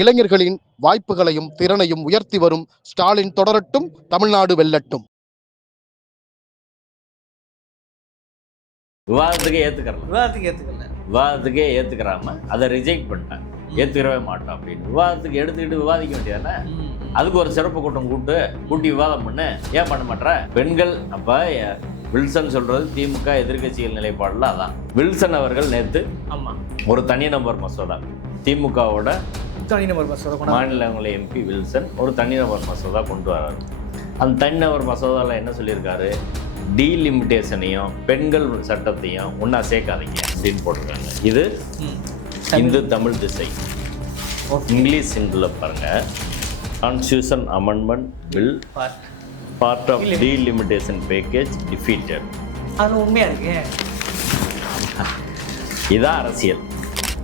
இளைஞர்களின் வாய்ப்புகளையும் திறனையும் உயர்த்தி வரும் ஸ்டாலின் தொடரட்டும், தமிழ்நாடு வெல்லட்டும். விவாதத்துக்கே ஏத்துக்கிறாம அதை ரிஜெக்ட் பண்ணிட்டாங்க. ஏத்துக்கிறவே மாட்டோம் அப்படின்னு விவாதத்துக்கு எடுத்துக்கிட்டு விவாதிக்க வேண்டியதானே. அதுக்கு ஒரு சிறப்பு கூட்டம் கூட்டி விவாதம் பண்ணு. ஏன் பண்ண மாட்டேற? பெண்கள் அப்ப வில்சன் சொல்றது திமுக எதிர்கட்சிகள் நிலைப்பாடுல அதான். வில்சன் அவர்கள் நேற்று ஒரு தனிநபர் மசோதா, திமுகவோட தனிநபர் மசோதா, மாநிலங்களவை எம்பி வில்சன் ஒரு தனிநபர் மசோதா கொண்டு வர்றாரு. அந்த தனிநபர் மசோதாவில் என்ன சொல்லியிருக்காரு? டீலிமிட்டேஷனையும் பெண்கள் சட்டத்தையும் ஒன்றா சேர்க்காதீங்க அப்படின்னு போட்டிருக்காங்க. இது இந்து தமிழ் திசை. இங்கிலீஷ் சிங்கிள் பாருங்க. Constitution amendment bill part of delimitation package defeated. அது உண்மையா இருக்கு. இதான் அரசியல்.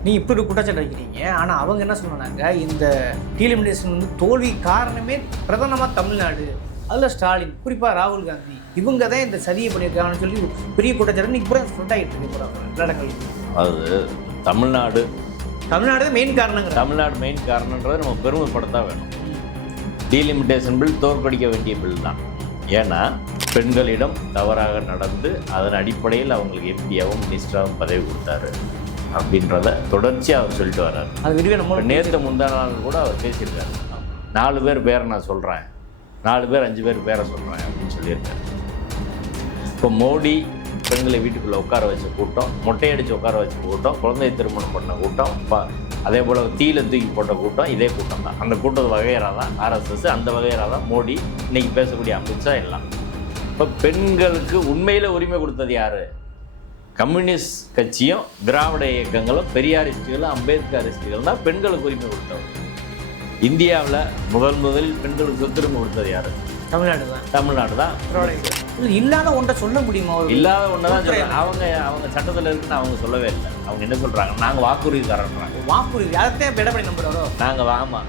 நீ இப்படி குற்றச்சாட்டு வைக்கிறீங்க. ஆனால் அவங்க என்ன சொன்னாங்க, இந்த டீலிமிட்டேஷன் வந்து தோல்வி காரணமே பிரதானமாக தமிழ்நாடு, அதில் ஸ்டாலின், குறிப்பாக ராகுல் காந்தி, இவங்க தான் இந்த சதியை பண்ணியிருக்காங்கன்னு சொல்லி பெரிய குற்றச்சாட்டு இன்னைக்கு பூரா ஸ்ப்ரெட் ஆகிட்டு இருக்கு போகிறாங்க இடங்கள். அது தமிழ்நாடு தான் மெயின் காரணங்க. தமிழ்நாடு மெயின் காரணன்றதை நம்ம பெருமைப்படுத்தா வேணும். டீலிமிட்டேஷன் பில் தோற்கடிக்க வேண்டிய பில் தான். ஏன்னா பெண்களிடம் தவறாக நடந்து அதன் அடிப்படையில் அவங்களுக்கு எம்பியாகவும் மினிஸ்டராகவும் பதவி கொடுத்தாரு அப்படின்றத தொடர்ச்சியாக அவர் சொல்லிட்டு வர்றாரு. அது விரிவாக நம்ம நேற்று முந்தா நாள் கூட அவர் பேசியிருக்காரு. 4 பேர் பேரை நான் சொல்கிறேன், 4 பேர் 5 பேர் பேரை சொல்கிறேன் அப்படின்னு சொல்லியிருக்காரு. இப்போ மோடி பெண்களை வீட்டுக்குள்ளே உட்கார வச்ச கூட்டம், மொட்டையடித்து உட்கார வச்ச கூட்டம், குழந்தை திருமணம் பண்ண கூட்டம், அதே போல் தீயில தூக்கி போட்ட கூட்டம், இதே கூட்டம் தான். அந்த கூட்டத்து வகையராக தான் ஆர்எஸ்எஸ், அந்த வகையராக தான் மோடி, இன்றைக்கி பேசக்கூடிய அமித்ஷா எல்லாம். இப்போ பெண்களுக்கு உண்மையில் உரிமை கொடுத்தது யார்? கம்யூனிஸ்ட் கட்சியும் திராவிட இயக்கங்களும் பெரியாரிஸ்டுகளும் அம்பேத்கரிஸ்டுகள் தான் பெண்களுக்கு உரிமை கொடுத்தவர். இந்தியாவில் முதலில் பெண்களுக்கு சொத்துரிமை கொடுத்தது யார்? தமிழ்நாடு தான். இல்லாத ஒன்றை சொல்ல முடியுமா? இல்லாத ஒன்றை தான் சொல்கிறாங்க. அவங்க சட்டத்தில் இருக்குன்னு அவங்க சொல்லவே இல்லை. அவங்க என்ன சொல்கிறாங்க? நாங்கள் வாக்குறுதி தரோன்றாங்க. வாக்குறுதி யார்த்தையும் இப்போ எடப்பாடி நம்புறாரோ? நாங்கள் வாமா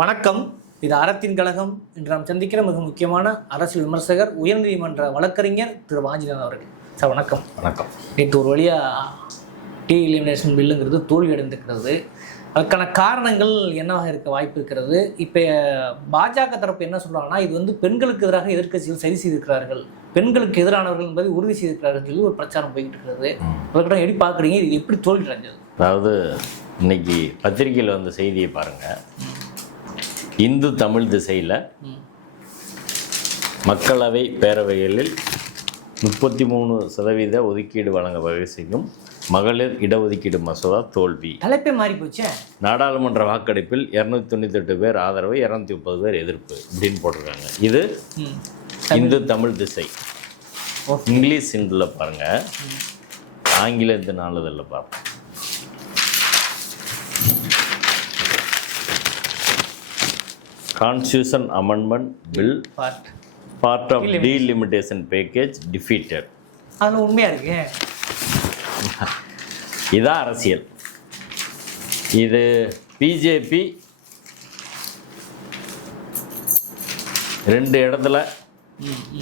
வணக்கம். இது அறத்தின் கழகம். இன்று நாம் சந்திக்கிற மிக முக்கியமான அரசியல் விமர்சகர், உயர்நீதிமன்ற வழக்கறிஞர் திரு வாஞ்சிநாதன் அவர்கள். சார் வணக்கம். வணக்கம். நேற்று ஒரு வழியாக டீலிமினேஷன் பில்லுங்கிறது தோல்வி அடைந்திருக்கிறது. அதுக்கான காரணங்கள் என்னவாக இருக்க வாய்ப்பு இருக்கிறது? இப்போ பாஜக தரப்பு என்ன சொல்கிறாங்கன்னா, இது வந்து பெண்களுக்கு எதிராக எதிர்க்கட்சிகள் சரி செய்திருக்கிறார்கள், பெண்களுக்கு எதிரானவர்கள் என்பதை உறுதி செய்திருக்கிறார்கள் சொல்லி ஒரு பிரச்சாரம் போய்கிட்டு இருக்கிறது. அதுக்கிட்ட எப்படி பார்க்குறீங்க? இது எப்படி தோல்வி அடைஞ்சது? அதாவது இன்னைக்கு பத்திரிகையில் வந்த செய்தியை பாருங்கள். இந்து தமிழ் திசையில் மக்களவை பேரவைகளில் 33% ஒதுக்கீடு வழங்க வகை செய்யும் மகளிர் இடஒதுக்கீடு மசோதா தோல்வி. தலைப்பே மாறி போச்சு. நாடாளுமன்ற வாக்கெடுப்பில் 298 பேர் ஆதரவு, 230 பேர் எதிர்ப்பு அப்படின்னு போட்டிருக்காங்க. இது இந்து தமிழ் திசை. இங்கிலீஷ் சிங்கிள் பாருங்கள், ஆங்கிலத்து நாளிதழில் பாருங்கள். Constitution amendment bill part of delimitation package defeated. அது உண்மையா இருக்கு. இதான் அரசியல். இது பிஜேபி 2 இடத்துல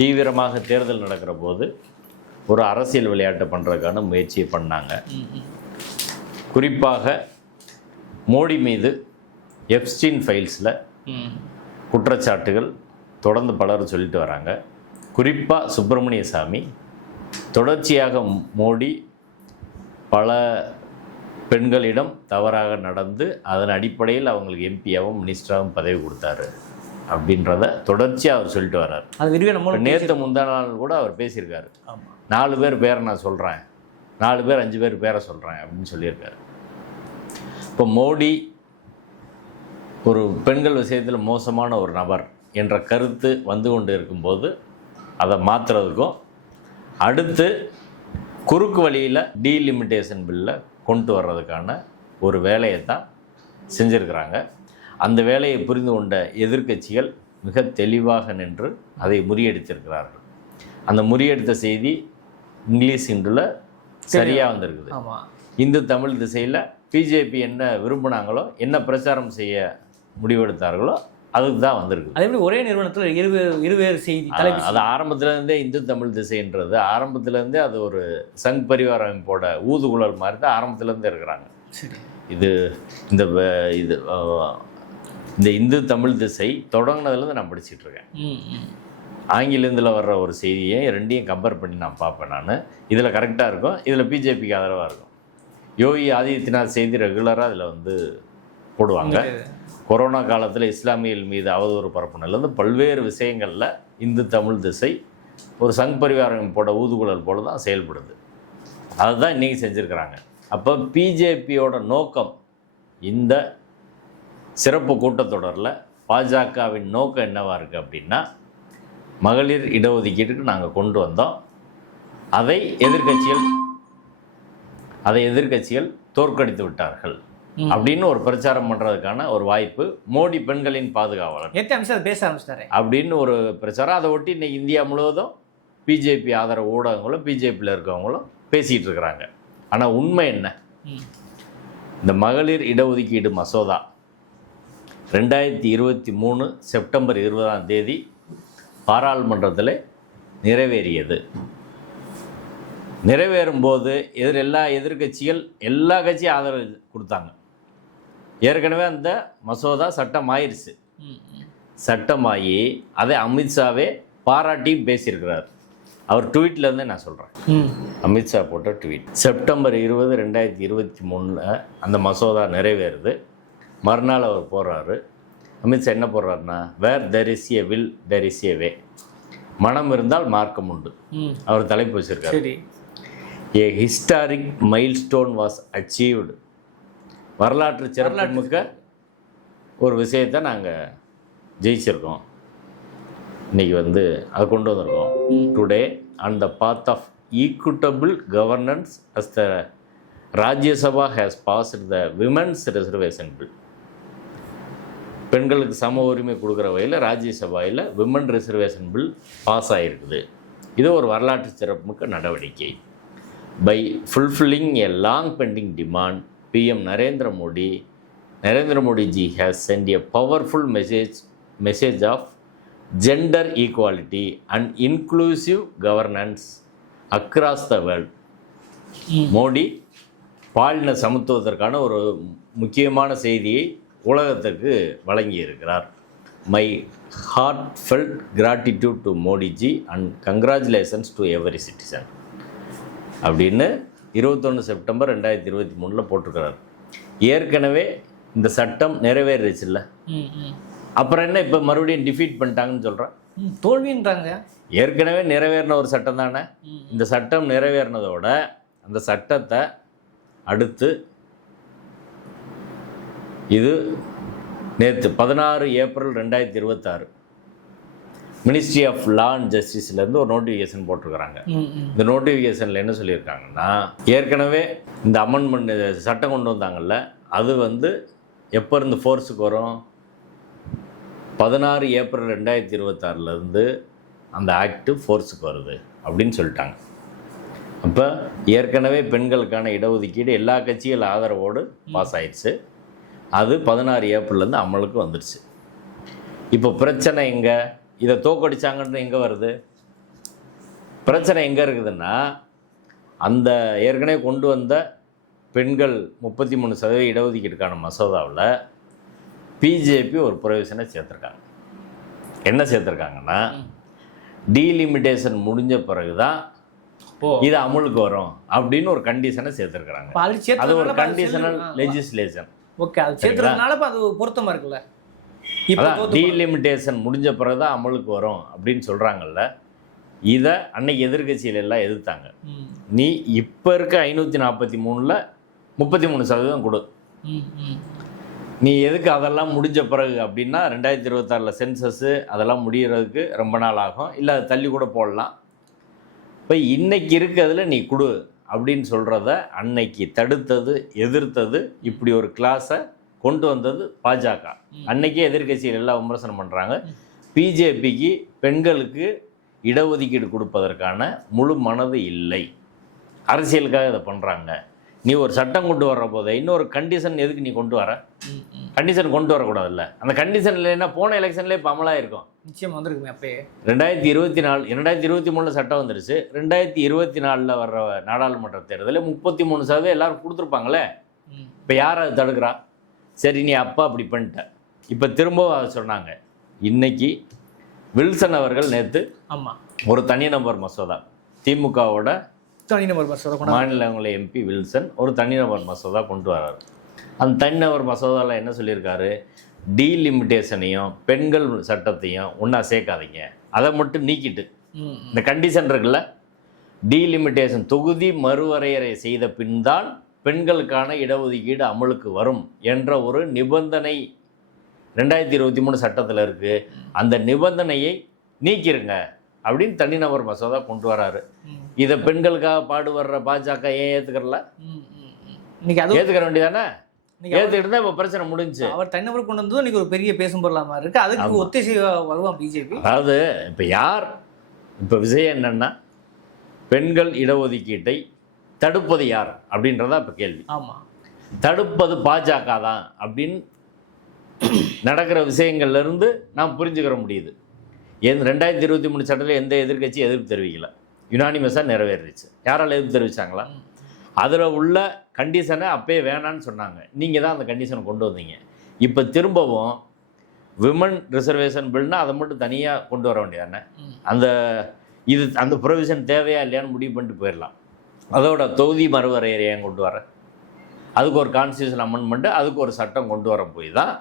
தீவிரமாக தேர்தல் நடக்கிற போது ஒரு அரசியல் விளையாட்டு பண்ணுறதுக்கான முயற்சியை பண்ணாங்க. குறிப்பாக மோடி மீது எப்ஸ்டீன் ஃபைல்ஸில் குற்றச்சாட்டுகள் தொடர்ந்து பலர் சொல்லிட்டு வராங்க. குறிப்பாக சுப்பிரமணிய சாமி தொடர்ச்சியாக மோடி பல பெண்களிடம் தவறாக நடந்து அதன் அடிப்படையில் அவங்களுக்கு எம்பியாகவும் மினிஸ்டராகவும் பதவி கொடுத்தாரு அப்படின்றத தொடர்ச்சியாக அவர் சொல்லிட்டு வர்றார். அது விரிவாக நேற்று முந்தா நாள் கூட அவர் பேசியிருக்காரு. 4 பேர் பேரை நான் சொல்கிறேன், 4 பேர் 5 பேர் பேரை சொல்கிறேன் அப்படின்னு சொல்லியிருக்காரு. இப்போ மோடி ஒரு பெண்கள் விஷயத்தில் மோசமான ஒரு நபர் என்ற கருத்து வந்து கொண்டு இருக்கும்போது அதை மாற்றுறதுக்கும், அடுத்து குறுக்கு வழியில் டீலிமிட்டேஷன் பில்லை கொண்டு வர்றதுக்கான ஒரு வேலையை தான் செஞ்சுருக்கிறாங்க. அந்த வேலையை புரிந்து கொண்ட எதிர்க்கட்சிகள் மிக தெளிவாக நின்று அதை முறியடித்திருக்கிறார்கள். அந்த முறியடித்த செய்தி இங்கிலீஷ் இன்றில் சரியாக வந்திருக்குது. ஆமாம். இந்து தமிழ் திசையில் பிஜேபி என்ன விரும்பினாங்களோ, என்ன பிரச்சாரம் செய்ய முடிவெடுத்தார்களோ அதுக்கு தான் வந்திருக்கு. அதே மாதிரி ஒரே நிறுவனத்தில் இருவேறு செய்தி தலைப்பு. அது ஆரம்பத்துலேருந்தே இந்து தமிழ் திசைன்றது ஆரம்பத்துலேருந்தே அது ஒரு சங் பரிவார அமைப்போட ஊதுகுழல் மாதிரி தான் ஆரம்பத்துலேருந்தே இருக்கிறாங்க. இது இந்த இது இந்த இந்து தமிழ் திசை தொடங்கினதுலேருந்து நான் படிச்சுட்டு இருக்கேன். ஆங்கிலேருந்தில் வர்ற ஒரு செய்தியை ரெண்டையும் கம்பேர் பண்ணி நான் பார்ப்பேன். நான் இதில் கரெக்டாக இருக்கும், இதில் பிஜேபிக்கு ஆதரவாக இருக்கும். யோகி ஆதித்யநாத் செய்தி ரெகுலராக அதில் வந்து போடுவாங்க. கொரோனா காலத்தில் இஸ்லாமியர்கள் மீது அவதூறு பரப்புனதுலேருந்து பல்வேறு விஷயங்களில் இந்து தமிழ் திசை ஒரு சங் பரிவாரம் போட ஊதுகுழல் போல தான் செயல்படுது. அதுதான் இன்றைக்கி செஞ்சுருக்கிறாங்க. அப்போ பிஜேபியோட நோக்கம், இந்த சிறப்பு கூட்டத்தொடரில் பாஜகவின் நோக்கம் என்னவாக இருக்குது அப்படின்னா, மகளிர் இடஒதுக்கீட்டுக்கு நாங்கள் கொண்டு வந்தோம், அதை எதிர்க்கட்சிகள் தோற்கடித்து விட்டார்கள் அப்படின்னு ஒரு பிரச்சாரம் பண்ணுறதுக்கான ஒரு வாய்ப்பு. மோடி பெண்களின் பாதுகாவலர் பேச ஆரம்பிச்சிட்டாரு அப்படின்னு ஒரு பிரச்சாரம். அதை ஒட்டி இன்னைக்கு இந்தியா முழுவதும் பிஜேபி ஆதரவு ஊடகங்களும் பிஜேபியில் இருக்கவங்களும் பேசிகிட்டு இருக்கிறாங்க. ஆனால் உண்மை என்ன? இந்த மகளிர் இடஒதுக்கீடு மசோதா 2023 செப்டம்பர் 20 பாராளுமன்றத்தில் நிறைவேறியது. நிறைவேறும் போது எல்லா கட்சியும் ஆதரவு கொடுத்தாங்க. ஏற்கனவே அந்த மசோதா சட்டம் ஆயிடுச்சு. சட்டமாகி அதை அமித்ஷாவே பாராட்டி பேசியிருக்கிறார். அவர் ட்வீட்லேருந்தே நான் சொல்கிறேன். அமித்ஷா போட்ட ட்வீட் செப்டம்பர் 20, 2023 அந்த மசோதா நிறைவேறுது. மறுநாள் அவர் போடுறாரு. அமித்ஷா என்ன போடுறாருன்னா, where there is a will there is a வே, மனம் இருந்தால் மார்க்கம் உண்டு. அவர் தலைப்பு வச்சிருக்காரு. ஏ ஹிஸ்டாரிக் மைல்ஸ்டோன் வாஸ் அச்சீவ்டு. வரலாற்று சிறப்புமிக்க ஒரு விஷயத்தை நாங்கள் ஜெயிச்சிருக்கோம். இன்றைக்கி வந்து அதை கொண்டு வந்திருக்கோம். Today on the path of equitable governance as the Rajya Sabha has past the women's reservation bill. பெண்களுக்கு சம உரிமை கொடுக்குற வகையில் ராஜ்யசபாவில் விமன் ரிசர்வேஷன் பில் பாஸ் ஆகிருக்குது. இது ஒரு வரலாற்று சிறப்புமிக்க நடவடிக்கை. By fulfilling a long pending demand, PM Narendra Modi ji has sent a powerful message of gender equality and inclusive governance across the world. Modi பாலின சமத்துவத்திற்கான ஒரு முக்கியமான செய்தியை உலகத்துக்கு வழங்கியிருக்கிறார். My heartfelt gratitude to Modi ji and congratulations to every citizen அப்படின்னு 21 September 2023 போட்டிருக்கிறார். ஏற்கனவே இந்த சட்டம் நிறைவேறிச்சு இல்லை, அப்புறம் என்ன இப்போ மறுபடியும் டிஃபீட் பண்ணிட்டாங்கன்னு சொல்கிறேன், தோல்வின்றாங்க. ஏற்கனவே நிறைவேறின ஒரு சட்டம் தானே. இந்த சட்டம் நிறைவேறினதோட அந்த சட்டத்தை அடுத்து இது நேற்று 16 April 2026 ministry of law and ஜஸ்டிஸ்லேருந்து ஒரு நோட்டிஃபிகேஷன் போட்டிருக்கிறாங்க. இந்த நோட்டிஃபிகேஷனில் என்ன சொல்லியிருக்காங்கன்னா, ஏற்கனவே இந்த அமெண்ட்மெண்ட் சட்டம் கொண்டு வந்தாங்கல்ல, அது வந்து எப்போ இருந்து ஃபோர்ஸுக்கு வரும், 16 ஏப்ரல் 2026 அந்த ஆக்டு ஃபோர்ஸுக்கு வருது அப்படின்னு சொல்லிட்டாங்க. அப்போ ஏற்கனவே பெண்களுக்கான இடஒதுக்கீடு எல்லா கட்சிகள் ஆதரவோடு பாஸ் ஆயிடுச்சு. அது 16 ஏப்ரல்லேருந்து அமலுக்கு வந்துடுச்சு. இப்போ பிரச்சனை எங்கே, இதை தோக்கடிச்சாங்கன்னு எங்கே வருது பிரச்சனை? எங்கே இருக்குதுன்னா, அந்த ஏற்கனவே கொண்டு வந்த பெண்கள் 33% இடஒதுக்கீட்டுக்கான மசோதாவில் பிஜேபி ஒரு ப்ரொவிஷனை சேர்த்துருக்காங்க. என்ன சேர்த்துருக்காங்கன்னா, டீலிமிட்டேஷன் முடிஞ்ச பிறகு தான் இது அமலுக்கு வரும் அப்படின்னு ஒரு கண்டிஷனை சேர்த்துருக்குறாங்க. அது ஒரு கண்டிஷனல் லெஜிஸ்லேஷன். ஓகே, அது சேர்த்துறதுனால அது பொருத்தமாக இருக்குல்ல. அதான் டீலிமிட்டேஷன் முடிஞ்ச பிறகு தான் அமலுக்கு வரும் அப்படின்னு சொல்கிறாங்கல்ல. இதை அன்னைக்கு எதிர்கட்சிகள் எல்லாம் எதிர்த்தாங்க. நீ இப்போ இருக்க 543ல் 33% கொடு, நீ எதுக்கு அதெல்லாம் முடிஞ்ச பிறகு அப்படின்னா 2026 சென்சஸ்ஸு அதெல்லாம் முடிகிறதுக்கு ரொம்ப நாள் ஆகும், இல்லை அது தள்ளி கூட போடலாம். இப்போ இன்னைக்கு இருக்கிறதுல நீ கொடு அப்படின்னு சொல்கிறத அன்னைக்கு தடுத்தது, எதிர்த்தது, இப்படி ஒரு கிளாஸை கொண்டு வந்தது பாஜக. அன்னைக்கே எதிர்கட்சிகள் எல்லாம் விமர்சனம் பண்ணுறாங்க. பிஜேபிக்கு பெண்களுக்கு இடஒதுக்கீடு கொடுப்பதற்கான முழு மனது இல்லை அரசியலுக்காக இதை பண்ணுறாங்க. நீ ஒரு சட்டம் கொண்டு வர்ற போதே இன்னொரு கண்டிஷன் எதுக்கு நீ கொண்டு வர? கண்டிஷன் கொண்டு வரக்கூடாதுல்ல. அந்த கண்டிஷன் இல்லைன்னா போன எலெக்ஷன்லேயே இப்போ அமலாயிருக்கும். நிச்சயம் வந்திருக்குமே அப்பயே. 2024 2023 சட்டம் வந்துருச்சு. 2024 வர்ற நாடாளுமன்ற தேர்தலில் 33% எல்லாரும் கொடுத்துருப்பாங்களே. இப்போ யார் அதை தடுக்கிறா? சரி, நீ அப்பா அப்படி பண்ணிட்ட. இப்போ திரும்பவும் அதை சொன்னாங்க. இன்னைக்கு வில்சன் அவர்கள் நேற்று ஒரு தனிநபர் மசோதா, திமுகவோட தனிநபர் மசோதா, மாநிலங்களவை எம்பி வில்சன் ஒரு தனிநபர் மசோதா கொண்டு வர்றாரு. அந்த தனிநபர் மசோதாவில் என்ன சொல்லியிருக்காரு? டீலிமிட்டேஷனையும் பெண்கள் சட்டத்தையும் ஒன்றா சேர்க்காதீங்க, அதை மட்டும் நீக்கிட்டு இந்த கண்டிஷன் இருக்குல்ல, டீலிமிட்டேஷன் தொகுதி மறுவரையறை செய்த பின் தான் பெண்களுக்கான இடஒதுக்கீடு அமலுக்கு வரும் என்ற ஒரு நிபந்தனை 2023 சட்டத்தில் இருக்குது. அந்த நிபந்தனையை நீக்கிருங்க அப்படின்னு தனிநபர் மசோதா கொண்டு வராரு. இதை பெண்களுக்காக பாடுபடுற பாஜக ஏன் ஏற்றுக்கிறல? ஏற்றுக்கிற வேண்டியதானே? ஏற்றுக்கிட்டு தான் இப்போ பிரச்சனை முடிஞ்சு. அவர் தனிநபர் கொண்டு வந்ததும் இன்னைக்கு ஒரு பெரிய பேசும் பொருளாம இருக்கு. அதுக்கு ஒத்திசைவா வருவான் பிஜேபி. அதாவது இப்போ இப்போ விஷயம் என்னன்னா, பெண்கள் இடஒதுக்கீட்டை தடுப்பது யார் அப்படின்றதா இப்போ கேள்வி. ஆமாம், தடுப்பது பாஜக தான் அப்படின்னு நடக்கிற விஷயங்கள்லேருந்து நாம் புரிஞ்சுக்கிற முடியுது. 2023 சட்டத்தில் எந்த எதிர்கட்சி எதிர்ப்பு தெரிவிக்கல, யுனானிமஸாக நிறைவேறிச்சு. யாரால் எதிர்ப்பு தெரிவித்தாங்களா? அதில் உள்ள கண்டிஷனை அப்பயே வேணான்னு சொன்னாங்க. நீங்கள் தான் அந்த கண்டிஷனை கொண்டு வந்தீங்க. இப்போ திரும்பவும் விமன் ரிசர்வேஷன் பில்னால் அதை மட்டும் தனியாக கொண்டு வர வேண்டியதானே? அந்த ப்ரொவிஷன் தேவையா இல்லையான்னு முடிவு பண்ணிட்டு போயிடலாம். அதோட தொகுதி மறுவரையறை ஏன் கொண்டு வர? அதுக்கு ஒரு கான்ஸ்டியூஷன் அமெண்ட்மெண்ட்டு, அதுக்கு ஒரு சட்டம் கொண்டு வர போய் தான்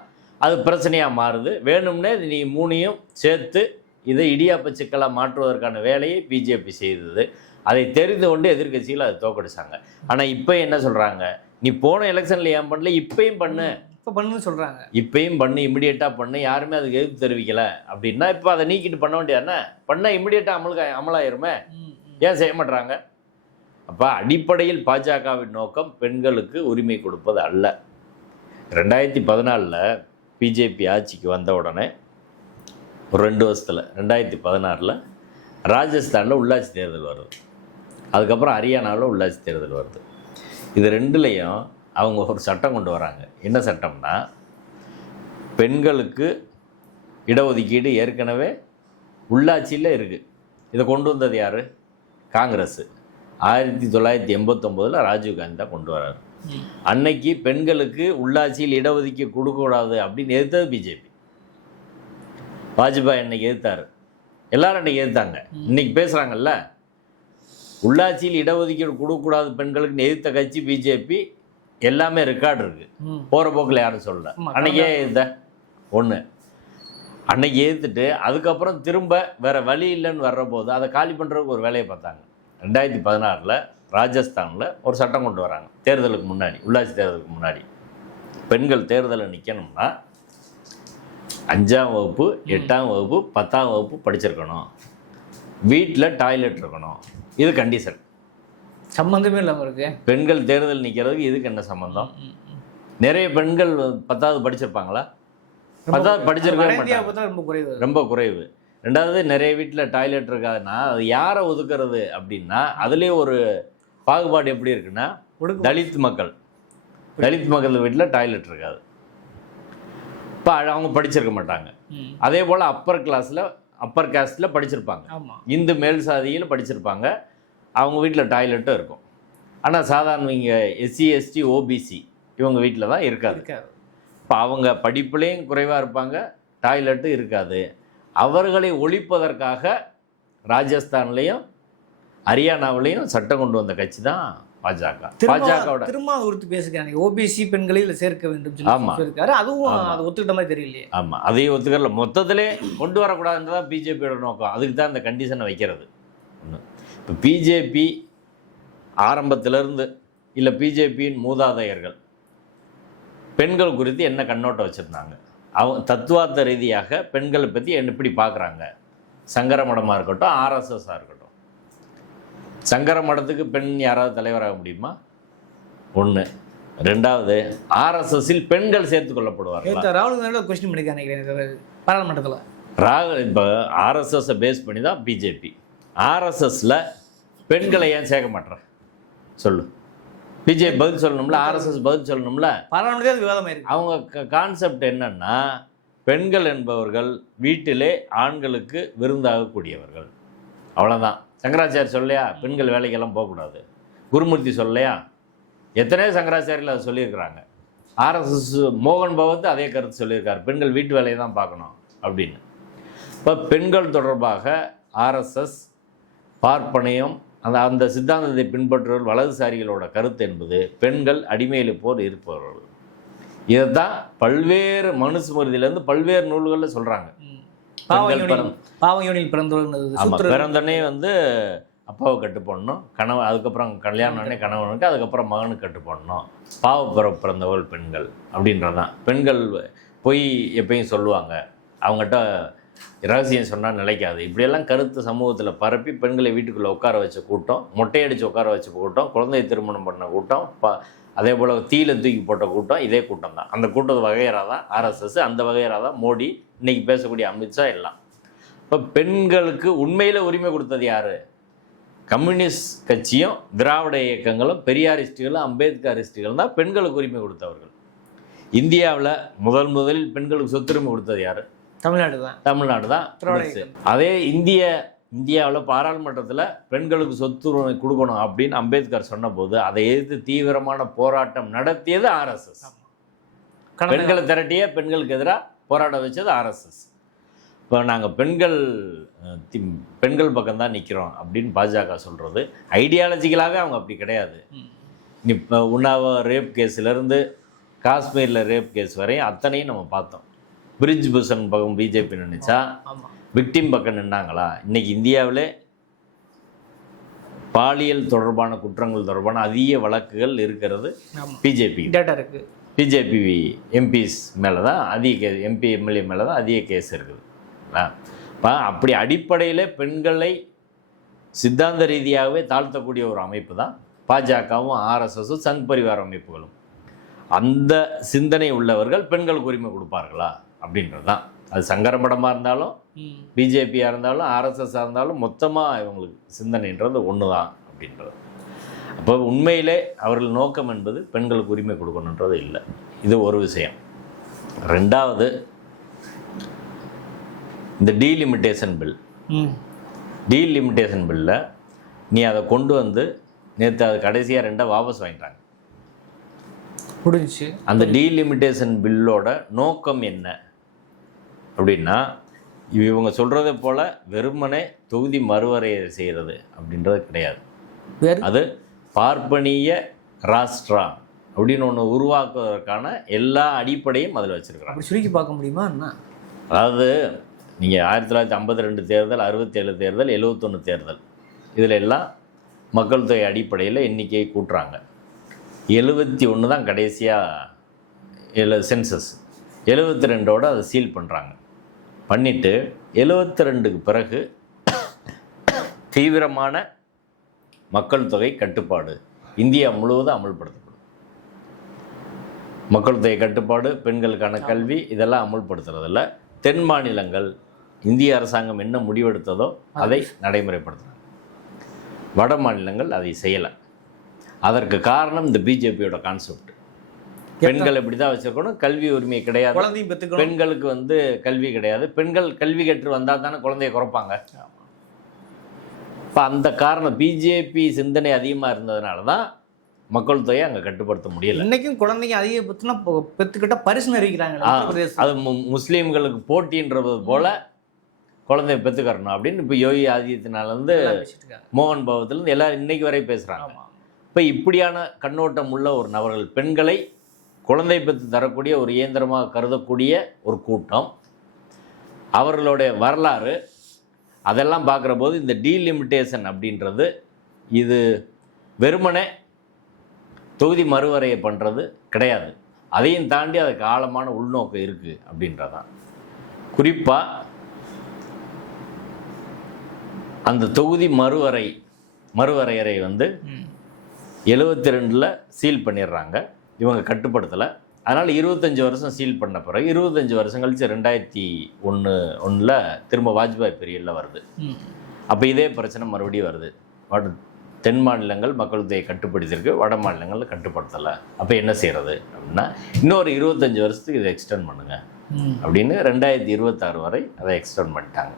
அது பிரச்சனையாக மாறுது. வேணும்னே நீ மூணையும் சேர்த்து இதை இடியாப்ப சிக்கலாக மாற்றுவதற்கான வேலையை பிஜேபி செய்தது. அதை தெரிந்து கொண்டு எதிர்கட்சிகள் அதை தோக்கடிச்சாங்க. ஆனால் இப்போ என்ன சொல்கிறாங்க? நீ போன எலெக்ஷனில் ஏன் பண்ணல, இப்பயும் பண்ணு, இப்போ பண்ணுன்னு சொல்கிறாங்க. இப்பயும் பண்ணு, இமிடியேட்டாக பண்ணு. யாருமே அதுக்கு எதிர்ப்பு தெரிவிக்கலை அப்படின்னா இப்போ அதை நீக்கிட்டு பண்ண வேண்டியதானே? பண்ணால் இமிடியேட்டாக அமலாயிருமே. ஏன் செய்ய மாட்டுறாங்க? அப்போ அடிப்படையில் பாஜகவின் நோக்கம் பெண்களுக்கு உரிமை கொடுப்பது அல்ல. 2014 பிஜேபி ஆட்சிக்கு வந்த உடனே ஒரு 2 வருஷத்தில் 2016 ராஜஸ்தானில் உள்ளாட்சி தேர்தல் வருது. அதுக்கப்புறம் ஹரியானாவில் உள்ளாட்சி தேர்தல் வருது. இது ரெண்டுலேயும் அவங்க ஒரு சட்டம் கொண்டு வராங்க. என்ன சட்டம்னா, பெண்களுக்கு இடஒதுக்கீடு ஏற்கனவே உள்ளாட்சியில் இருக்குது. இதை கொண்டு வந்தது யார்? காங்கிரஸ். 1989 ராஜீவ்காந்தி தான் கொண்டு வராரு. அன்னைக்கு பெண்களுக்கு உள்ளாட்சியில் இடஒதுக்கீடு கொடுக்கக்கூடாது அப்படின்னு எதிர்த்தது பிஜேபி. வாஜ்பாய் அன்னைக்கு எதிர்த்தார், எல்லாரும் அன்னைக்கு எதிர்த்தாங்க. இன்னைக்கு பேசுகிறாங்கல்ல, உள்ளாட்சியில் இடஒதுக்கீடு கொடுக்கக்கூடாது பெண்களுக்கு எதிர்த்த கட்சி பிஜேபி. எல்லாமே ரெக்கார்டு இருக்குது, போகிற போக்கில் யாரும் சொல்லல. அன்னைக்கே எதிர்த்த ஒன்று, அன்னைக்கு எதிர்த்துட்டு அதுக்கப்புறம் திரும்ப வேறு வழி இல்லைன்னு வர்ற போது அதை காலி பண்ணுறதுக்கு ஒரு வேலையை பார்த்தாங்க. 2016 ராஜஸ்தானில் ஒரு சட்டம் கொண்டு வராங்க. தேர்தலுக்கு முன்னாடி, உள்ளாட்சி தேர்தலுக்கு முன்னாடி பெண்கள் தேர்தலில் நிற்கணும்னா 5ஆம் வகுப்பு 8ஆம் வகுப்பு 10ஆம் வகுப்பு படிச்சிருக்கணும், வீட்டில் டாய்லெட் இருக்கணும். இது கண்டிஷன். சம்மந்தமே இல்லாமல் இருக்கு. பெண்கள் தேர்தல் நிற்கிறதுக்கு இதுக்கு என்ன சம்மந்தம்? நிறைய பெண்கள் 10வது படிச்சிருப்பாங்களா? 10வது படிச்சிருக்கவே மாட்டாங்க, ரொம்ப குறைவு. ரெண்டாவது, நிறைய வீட்டில் டாய்லெட் இருக்காதுன்னா அது யாரை ஒதுக்குறது அப்படின்னா, அதுலேயே ஒரு பாகுபாடு எப்படி இருக்குன்னா, தலித் மக்கள் வீட்டில் டாய்லெட் இருக்காது, இப்போ அவங்க படிச்சிருக்க மாட்டாங்க. அதே போல் அப்பர் காஸ்டில் படிச்சிருப்பாங்க, இந்து மேல் சாதியில் படிச்சிருப்பாங்க, அவங்க வீட்டில் டாய்லெட்டும் இருக்கும். ஆனால் சாதாரண இங்கே SC ST OBC இவங்க வீட்டில் தான் இருக்காது. இப்போ அவங்க படிப்புலேயும் குறைவாக இருப்பாங்க, டாய்லெட்டும் இருக்காது. அவர்களை ஒழிப்பதற்காக ராஜஸ்தான்லேயும் ஹரியானாவிலையும் சட்டம் கொண்டு வந்த கட்சி தான் பாஜக. பாஜகவோட திரும்ப ஒருத்து பேசுகிறாங்க, OBC பெண்களை இதில் சேர்க்க வேண்டும் சொல்லியிருக்காரு. அதுவும் அது ஒத்துக்கிட்ட மாதிரி தெரியலையே. ஆமாம், அதையும் ஒத்துக்கல. மொத்தத்திலே கொண்டு வரக்கூடாதுன்னு தான் பிஜேபியோட நோக்கம். அதுக்கு தான் இந்த கண்டிஷனை வைக்கிறது. ஒன்று, இப்போ பிஜேபி ஆரம்பத்திலேருந்து இல்லை பிஜேபியின் மூதாதையர்கள் பெண்கள் குறித்து என்ன கண்ணோட்டம் வச்சுருந்தாங்க, அவங்க தத்துவார்த்த ரீதியாக பெண்களை பற்றி எப்படி பார்க்குறாங்க? சங்கர மடமாக இருக்கட்டும், RSSஆக இருக்கட்டும். சங்கர மடத்துக்கு பெண் யாராவது தலைவராக முடியுமா? ஒன்று. ரெண்டாவது, RSSல் பெண்கள் சேர்த்து கொள்ளப்படுவார்கள். ராகுல் காந்தி கொஸ்டின் பண்ணிக்காங்க பாராளுமன்றத்தில். ராகுல் இப்போ RSSஐ பேஸ் பண்ணி தான் பிஜேபி. RSSல பெண்களை ஏன் சேர்க்க மாட்டேற? சொல்லு. பிஜேபி பதில் சொல்லணும்ல, ஆர்எஸ்எஸ் பதில் சொல்லணும்ல. பாராளுமன்றத்தில் அது விவாதமாயிருக்கு. அவங்க கான்செப்ட் என்னன்னா, பெண்கள் என்பவர்கள் வீட்டிலே ஆண்களுக்கு விருந்தாகக்கூடியவர்கள், அவ்வளோதான். சங்கராச்சாரி சொல்லலையா பெண்கள் வேலைக்கெல்லாம் போகக்கூடாது? குருமூர்த்தி சொல்லலையா? எத்தனையோ சங்கராச்சாரியில் அதை சொல்லியிருக்கிறாங்க. ஆர்எஸ்எஸ் மோகன் பகவத் அதே கருத்து சொல்லியிருக்காரு, பெண்கள் வீட்டு வேலையை தான் பார்க்கணும் அப்படின்னு. இப்போ பெண்கள் தொடர்பாக ஆர்எஸ்எஸ் பார்ப்பனையும் அந்த சித்தாந்தத்தை பின்பற்றுவர்கள் வலதுசாரிகளோட கருத்து என்பது பெண்கள் அடிமையில் போல் இருப்பவர்கள். இதைத்தான் பல்வேறு மனுஸ்மிருதியிலேருந்து பல்வேறு நூல்களில் சொல்கிறாங்க. பிறந்தனே வந்து அப்பாவை கட்டு போடணும், கணவன் அதுக்கப்புறம் கல்யாணம்னே கணவனுக்கு, அதுக்கப்புறம் மகனுக்கு கட்டு போடணும், பிறந்தவள் பெண்கள் அப்படின்றதான். பெண்கள் போய் எப்பயும் சொல்லுவாங்க, அவங்ககிட்ட ரகசியம் சொன்னால் நிலைக்காது, இப்படியெல்லாம் கருத்து சமூகத்தில் பரப்பி பெண்களை வீட்டுக்குள்ளே உட்கார வச்ச கூட்டம், மொட்டையடித்து உட்கார வச்ச கூட்டம், குழந்தை திருமணம் பண்ண கூட்டம், அதே போல் தீயில தூக்கி போட்ட கூட்டம், இதே கூட்டம் தான். அந்த கூட்டத்து வகையராக தான் ஆர்எஸ்எஸ், அந்த வகையராக தான் மோடி, இன்றைக்கி பேசக்கூடிய அமித்ஷா எல்லாம். இப்போ பெண்களுக்கு உண்மையில் உரிமை கொடுத்தது யார்? கம்யூனிஸ்ட் கட்சியும் திராவிட இயக்கங்களும் பெரியாரிஸ்டுகளும் அம்பேத்கரிஸ்டுகளும் தான் பெண்களுக்கு உரிமை கொடுத்தவர்கள். இந்தியாவில் முதலில் பெண்களுக்கு சொத்துரிமை கொடுத்தது யார்? தமிழ்நாடு தான். அதே இந்தியாவில் பாராளுமன்றத்தில் பெண்களுக்கு சொத்துரிமை கொடுக்கணும் அப்படின்னு அம்பேத்கர் சொன்னபோது அதை எதிர்த்து தீவிரமான போராட்டம் நடத்தியது ஆர்எஸ்எஸ். பெண்களை திரட்டிய பெண்களுக்கு எதிராக போராட்டம் வச்சது ஆர்எஸ்எஸ். இப்போ நாங்கள் பெண்கள் பக்கம்தான் நிற்கிறோம் அப்படின்னு பாஜக சொல்கிறது ஐடியாலஜிக்கலாகவே அவங்க அப்படி கிடையாது. இப்போ உன்னாவ ரேப் கேஸ்லேருந்து காஷ்மீரில் ரேப் கேஸ் வரையும் அத்தனையும் நம்ம பார்த்தோம். பிரிட்ஜ் பூஷன் பக்கம் பிஜேபி நினைச்சா விக்டிம் பக்கம் நின்னாங்களா? இன்றைக்கி இந்தியாவிலே பாலியல் தொடர்பான குற்றங்கள் தொடர்பான அதிக வழக்குகள் இருக்கிறது பிஜேபி. பிஜேபி எம்பிஸ் மேலே தான் அதிக கேஸ், எம்பி எம்எல்ஏ மேலே தான் அதிக கேஸ் இருக்குது. இப்போ அப்படி அடிப்படையில் பெண்களை சித்தாந்த ரீதியாகவே தாழ்த்தக்கூடிய ஒரு அமைப்பு தான் பாஜகவும் ஆர்எஸ்எஸும் சங் பரிவார அமைப்புகளும். அந்த சிந்தனை உள்ளவர்கள் பெண்களுக்கு உரிமை கொடுப்பார்களா அப்படின்றது தான். அது சங்கரமடமாக இருந்தாலும் பிஜேபியாக இருந்தாலும் ஆர்எஸ்எஸ்ஸாக இருந்தாலும் மொத்தமாக இவங்களுக்கு சிந்தனைன்றது ஒன்று தான் அப்படின்றது. அப்போ உண்மையிலே அவர்கள் நோக்கம் என்பது பெண்களுக்கு உரிமை கொடுக்கணுன்றது இல்லை. இது ஒரு விஷயம். ரெண்டாவது, இந்த டீலிமிட்டேஷன் பில்லில் நீ அதை கொண்டு வந்து நேற்று அது கடைசியாக 2 வாபஸ் வாங்கிட்டாங்க. முடிஞ்சு. அந்த டீலிமிட்டேஷன் பில்லோட நோக்கம் என்ன அப்படின்னா, இவங்க சொல்கிறத போல் வெறுமனே தொகுதி மறுவரையை செய்கிறது அப்படின்றது கிடையாது. அது பார்ப்பனிய ராஷ்டிரா அப்படின்னு ஒன்று உருவாக்குவதற்கான எல்லா அடிப்படையும் அதில் வச்சுருக்குறாங்க. சுருக்கி பார்க்க முடியுமா என்ன? அதாவது நீங்கள் 1952 தேர்தல், 67 தேர்தல், 71 தேர்தல், இதில் எல்லாம் மக்கள் தொகை அடிப்படையில் எண்ணிக்கையை கூட்டுறாங்க. 71 தான் கடைசியாக சென்சஸ். 72ஓட அதை சீல் பண்ணுறாங்க. பண்ணிவிட்டு 72க்கு பிறகு தீவிரமான மக்கள் தொகை கட்டுப்பாடு இந்தியா முழுவதும் அமல்படுத்தப்படும். மக்கள் தொகை கட்டுப்பாடு, பெண்களுக்கான கல்வி, இதெல்லாம் அமுல்படுத்துறதில்ல. தென் மாநிலங்கள் இந்திய அரசாங்கம் என்ன முடிவெடுத்ததோ அதை நடைமுறைப்படுத்துகிறாங்க. வட மாநிலங்கள் அதை செய்யலை. அதற்கு காரணம் இந்த பிஜேபியோட கான்செப்ட். பெண்கள் இப்படி தான் வச்சுருக்கணும், கல்வி உரிமை கிடையாது, பெண்களுக்கு வந்து கல்வி கிடையாது, பெண்கள் கல்வி கற்று வந்தால் தானே குழந்தைய குறைப்பாங்க. இப்போ அந்த காரணம் பிஜேபி சிந்தனை அதிகமாக இருந்ததுனால தான் மக்கள் தொகையை அங்கே கட்டுப்படுத்த முடியல. இன்னைக்கும் குழந்தைங்க அதிகபட்சம்னா பெற்றுக்கிட்ட பரிசு அறிவிக்கிறாங்க. அது முஸ்லீம்களுக்கு போட்டின்றது போல குழந்தைய பெற்றுக்கறணும் அப்படின்னு இப்போ யோகி ஆதித்யநாத்லேருந்து மோகன் பகவத்லேருந்து எல்லாரும் இன்னைக்கு வரை பேசுகிறாங்க. இப்போ இப்படியான கண்ணோட்டம் உள்ள ஒரு நபர்கள் பெண்களை குழந்தை பெற்று தரக்கூடிய ஒரு இயந்திரமாக கருதக்கூடிய ஒரு கூட்டம், அவர்களுடைய வரலாறு அதெல்லாம் பார்க்குற போது இந்த டீலிமிட்டேஷன் அப்படின்றது இது வெறுமனே தொகுதி மறுவரையை பண்ணுறது கிடையாது. அதையும் தாண்டி அதுக்கு ஆழமான உள்நோக்கம் இருக்குது அப்படின்றதான். குறிப்பாக அந்த தொகுதி மறுவரையறை வந்து 72ல் சீல் பண்ணிடுறாங்க, இவங்க கட்டுப்படுத்தலை. அதனால் 25 வருஷம் சீல் பண்ண பிறகு 25 வருஷம் கழிச்சு 2001 திரும்ப வாஜ்பாய் பீரியடில் வருது. அப்போ இதே பிரச்சனை மறுபடியும் வருது. தென் மாநிலங்கள் மக்கள் தொகையை கட்டுப்படுத்தியிருக்கு, வட மாநிலங்கள் கட்டுப்படுத்தலை. அப்போ என்ன செய்கிறது அப்படின்னா, இன்னொரு 25 வருஷத்துக்கு இதை எக்ஸ்டெண்ட் பண்ணுங்கள் அப்படின்னு 2026 வரை அதை எக்ஸ்டெண்ட் பண்ணிட்டாங்க.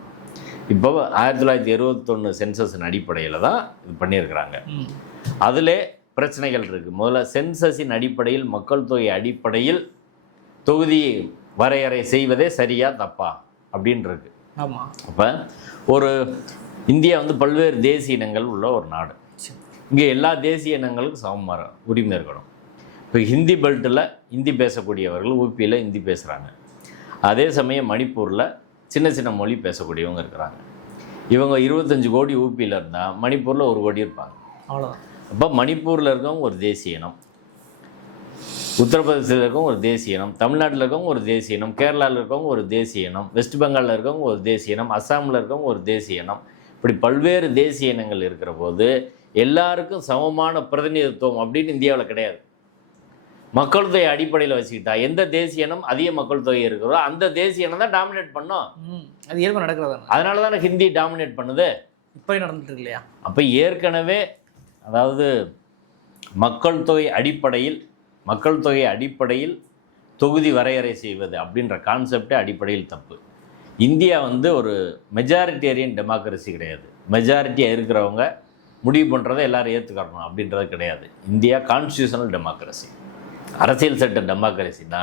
இப்போ 1971 சென்சஸின் அடிப்படையில் தான் இது பண்ணியிருக்கிறாங்க. அதில் பிரச்சனைகள் இருக்குது. முதல்ல சென்சஸின் அடிப்படையில், மக்கள் தொகை அடிப்படையில் தொகுதி வரையறை செய்வதே சரியா தப்பா அப்படின்னு இருக்கு. ஆமாம். அப்போ ஒரு இந்தியா வந்து பல்வேறு தேசிய இனங்கள் உள்ள ஒரு நாடு. இங்கே எல்லா தேசிய இனங்களுக்கும் சமமான உரிமை இருக்கணும். இப்போ ஹிந்தி பெல்ட்டில் ஹிந்தி பேசக்கூடியவர்கள் ஊபியில் ஹிந்தி பேசுகிறாங்க. அதே சமயம் மணிப்பூரில் சின்ன சின்ன மொழி பேசக்கூடியவங்க இருக்கிறாங்க. இவங்க 25 கோடி ஊபியில் இருந்தால் மணிப்பூரில் 1 கோடி இருப்பாங்க. அவ்வளோதான். அப்போ மணிப்பூரில் இருக்கவங்க ஒரு தேசிய இனம், உத்தரப்பிரதேசத்தில் இருக்கவங்க ஒரு தேசிய இனம், தமிழ்நாட்டில் இருக்கவங்க ஒரு தேசிய இனம், கேரளாவில் இருக்கவங்க ஒரு தேசிய இனம், வெஸ்ட் பெங்காலில் இருக்கவங்க ஒரு தேசிய இனம், அஸ்ஸாமில் இருக்கவங்க ஒரு தேசிய இனம். இப்படி பல்வேறு தேசிய இனங்கள் இருக்கிற போது எல்லாருக்கும் சமமான பிரதிநிதித்துவம் அப்படின்னு இந்தியாவில் கிடையாது. மக்கள் தொகை அடிப்படையில் வச்சுக்கிட்டா எந்த தேசிய இனம் அதிக மக்கள் தொகை இருக்கிறதோ அந்த தேசிய இனம் தான் டாமினேட் பண்ணும். அது இயல்பு நடக்கிறதா? அதனால தானே ஹிந்தி டாமினேட் பண்ணுது. இப்போ நடந்துட்டு இருக்கு இல்லையா? அப்போ ஏற்கனவே அதாவது மக்கள் தொகை அடிப்படையில் தொகுதி வரையறை செய்வது அப்படின்ற கான்செப்டே அடிப்படையில் தப்பு. இந்தியா வந்து ஒரு மெஜாரிட்டேரியன் டெமோக்ரஸி கிடையாது. மெஜாரிட்டியாக இருக்கிறவங்க முடிவு பண்ணுறதை எல்லாரும் ஏற்றுக்கறணும் அப்படின்றது கிடையாது. இந்தியா கான்ஸ்டியூஷனல் டெமோக்ரஸி, அரசியல் சட்ட டெமோக்ரஸினா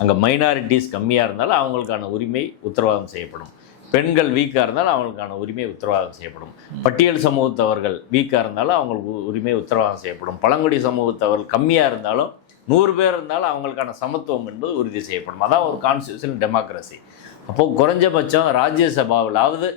அங்கே மைனாரிட்டிஸ் கம்மியாக இருந்தாலும் அவங்களுக்கான உரிமை உத்தரவாதம் செய்யப்படும். பெண்கள் வீக்காக இருந்தாலும் அவங்களுக்கான உரிமை உத்தரவாதம் செய்யப்படும். பட்டியல் சமூகத்தவர்கள் வீக்காக இருந்தாலும் அவங்களுக்கு உரிமை உத்தரவாதம் செய்யப்படும். பழங்குடி சமூகத்தவர்கள் கம்மியாக இருந்தாலும் 100 பேர் இருந்தாலும் அவங்களுக்கான சமத்துவம் என்பது உறுதி செய்யப்படும். அதான் ஒரு கான்ஸ்டியூஷனல் டெமோக்ரஸி. அப்போது குறைஞ்சபட்சம் ராஜ்யசபாவிலாவது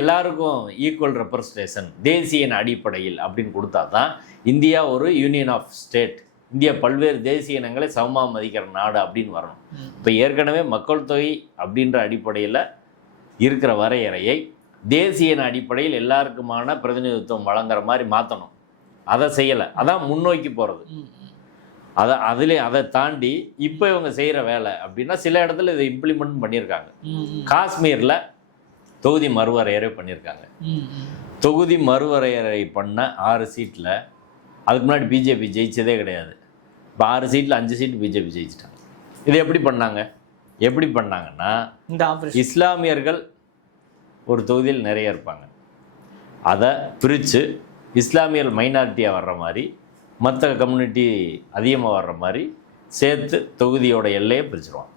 எல்லாருக்கும் ஈக்குவல் ரெப்ரசன்டேஷன் தேசிய அடிப்படையில் அப்படின்னு கொடுத்தா தான் இந்தியா ஒரு யூனியன் ஆஃப் ஸ்டேட், இந்தியா பல்வேறு தேசிய இனங்களை சமமாக மதிக்கிற நாடு அப்படின்னு வரணும். இப்போ ஏற்கனவே மக்கள் தொகை அப்படின்ற அடிப்படையில் இருக்கிற வரையறையை தேசிய அடிப்படையில் எல்லாருக்குமான பிரதிநிதித்துவம் வழங்குற மாதிரி மாற்றணும். அதை செய்யலை. அதான் முன்னோக்கி போகிறது. அதை தாண்டி இப்போ இவங்க செய்கிற வேலை அப்படின்னா சில இடத்துல இதை இம்ப்ளிமெண்ட் பண்ணியிருக்காங்க. காஷ்மீரில் தொகுதி மறுவரையறை பண்ணியிருக்காங்க. தொகுதி மறுவரையறை பண்ண 6 சீட்டில் அதுக்கு முன்னாடி பிஜேபி ஜெயிச்சதே கிடையாது. இப்போ 6 சீட்டில் 5 சீட்டு பிஜேபி ஜெயிச்சிட்டாங்க. இது எப்படி பண்ணாங்கன்னா இஸ்லாமியர்கள் ஒரு தொகுதியில் நிறைய இருப்பாங்க, அதை பிரித்து இஸ்லாமியர்கள் மைனாரிட்டியாக வர்ற மாதிரி மற்ற கம்யூனிட்டி அதிகமாக வர்ற மாதிரி சேர்த்து தொகுதியோட எல்லையை பிரிச்சுருவாங்க.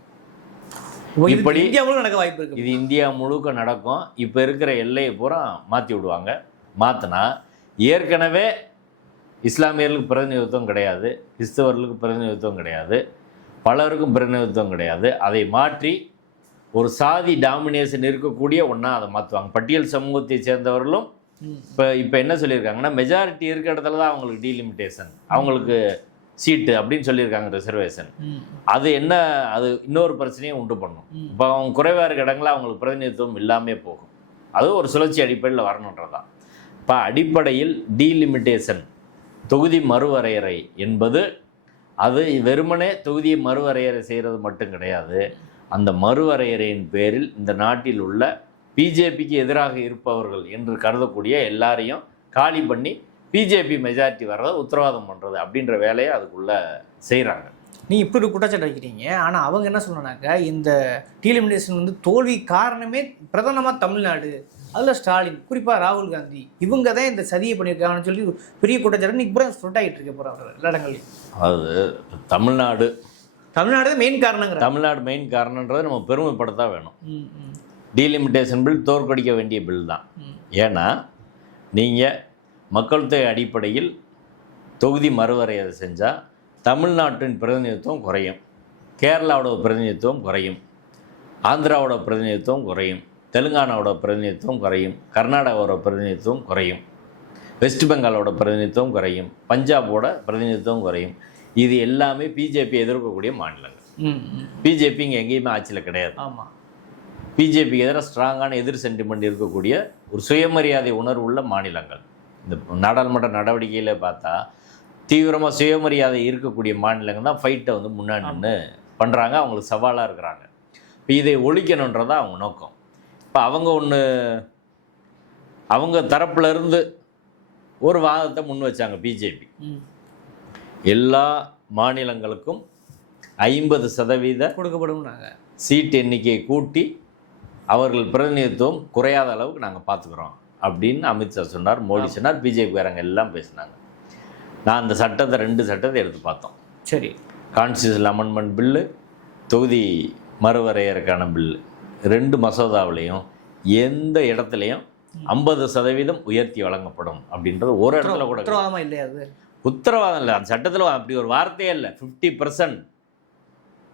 இப்படி நடக்க வாய்ப்பு இருக்கு. இது இந்தியா முழுக்க நடக்கும். இப்போ இருக்கிற எல்லையை பூரா மாற்றி விடுவாங்க. மாற்றினா ஏற்கனவே இஸ்லாமியர்களுக்கு பிரதிநிதித்துவம் கிடையாது, கிறிஸ்தவர்களுக்கு பிரதிநிதித்துவம் கிடையாது, பலருக்கும் பிரதிநிதித்துவம் கிடையாது. அதை மாற்றி ஒரு சாதி டாமினேஷன் இருக்கக்கூடிய ஒன்றா அதை மாற்றுவாங்க. பட்டியல் சமூகத்தை சேர்ந்தவர்களும் இப்போ என்ன சொல்லியிருக்காங்கன்னா மெஜாரிட்டி இருக்கிற இடத்துல தான் அவங்களுக்கு டீலிமிட்டேஷன், அவங்களுக்கு சீட்டு அப்படின்னு சொல்லியிருக்காங்க, ரிசர்வேஷன். அது இன்னொரு பிரச்சனையும் உண்டு பண்ணும். இப்போ அவங்க குறைவாக இருக்க இடங்களில் அவங்களுக்கு பிரதிநிதித்துவம் இல்லாமே போகும். அது ஒரு சுழற்சி அடிப்படையில் வரணுன்றதான். இப்போ அடிப்படையில் டீலிமிட்டேஷன் தொகுதி மறுவரையறை என்பது அது வெறுமனே தொகுதியை மறுவரையறை செய்கிறது மட்டும் கிடையாது. அந்த மறுவரையறையின் பேரில் இந்த நாட்டில் உள்ள பிஜேபிக்கு எதிராக இருப்பவர்கள் என்று கருதக்கூடிய எல்லாரையும் காலி பண்ணி பிஜேபி மெஜாரிட்டி வர்றதை உத்தரவாதம் பண்ணுறது அப்படின்ற வேலையை அதுக்குள்ளே செய்கிறாங்க. நீங்கள் இப்படி ஒரு குற்றச்சாட்டு வைக்கிறீங்க. ஆனால் அவங்க என்ன சொல்கிறாங்க, இந்த டீலிமிட்டேஷன் வந்து தோல்வி காரணமே பிரதானமாக தமிழ்நாடு, அதில் ஸ்டாலின், குறிப்பாக ராகுல் காந்தி, இவங்க தான் இந்த சதியை பண்ணியிருக்காங்கன்னு சொல்லி பெரிய குற்றச்சாட்டு இப்போ ஸ்ப்ரெட் ஆகிட்டு இருக்க போகிறாங்க எல்லா இடங்களையும். அது தமிழ்நாடு மெயின் காரணங்கிற தமிழ்நாடு மெயின் காரணன்றதை நம்ம பெருமைப்படுத்த வேணும். டீலிமிட்டேஷன் பில் தோற்கடிக்க வேண்டிய பில் தான். ஏன்னா நீங்கள் மக்கள் தொகை அடிப்படையில் தொகுதி மறுவரையறை செஞ்சால் தமிழ்நாட்டின் பிரதிநிதித்துவம் குறையும், கேரளாவோட பிரதிநிதித்துவம் குறையும், ஆந்திராவோட பிரதிநிதித்துவம் குறையும், தெலுங்கானாவோட பிரதிநிதித்துவம் குறையும், கர்நாடகாவோட பிரதிநிதித்துவம் குறையும், வெஸ்ட் பெங்காலோட பிரதிநிதித்துவம் குறையும், பஞ்சாபோட பிரதிநிதித்துவம் குறையும். இது எல்லாமே பிஜேபி எதிர்க்கக்கூடிய மாநிலங்கள். பிஜேபி இங்கே எங்கேயுமே ஆட்சியில் கிடையாது. ஆமாம். பிஜேபிக்கு எதிராக ஸ்ட்ராங்கான எதிர் சென்டிமெண்ட் இருக்கக்கூடிய ஒரு சுயமரியாதை உணர்வு உள்ள மாநிலங்கள். இந்த நாடாளுமன்ற நடவடிக்கையில் பார்த்தா தீவிரமாக சுயமரியாதை இருக்கக்கூடிய மாநிலங்கள் தான் ஃபைட்டை வந்து முன்னாடி நின்று பண்ணுறாங்க, அவங்களுக்கு சவாலாக இருக்கிறாங்க. இப்போ இதை ஒழிக்கணுன்றதான் அவங்க நோக்கம். இப்போ அவங்க தரப்புலேருந்து ஒரு வாதத்தை முன் வச்சாங்க பிஜேபி. எல்லா மாநிலங்களுக்கும் 50% கொடுக்கப்படும் சீட் எண்ணிக்கையை கூட்டி அவர்கள் பிரதிநிதித்துவம் குறையாத அளவுக்கு நாங்கள் பார்த்துக்குறோம் அப்படின்னு அமித்ஷா சொன்னார், மோடி சொன்னார், பிஜேபிக்காரங்க எல்லாம் பேசினாங்க. நான் அந்த சட்டத்தை 2 சட்டத்தை எடுத்து பார்த்தோம். சரி, கான்ஸ்டியூஷனல் அமெண்ட்மெண்ட் பில்லு, தொகுதி மறுவரையறைக்கான பில்லு, 2 மசோதாவிலையும் எந்த இடத்துலையும் 50% உயர்த்தி வழங்கப்படும் அப்படின்றது ஒரு இடத்துல கூட உத்தரவாதமா இல்லையா? அது உத்தரவாதம் இல்லை, அந்த சட்டத்தில் அப்படி ஒரு வார்த்தையே இல்லை. 50%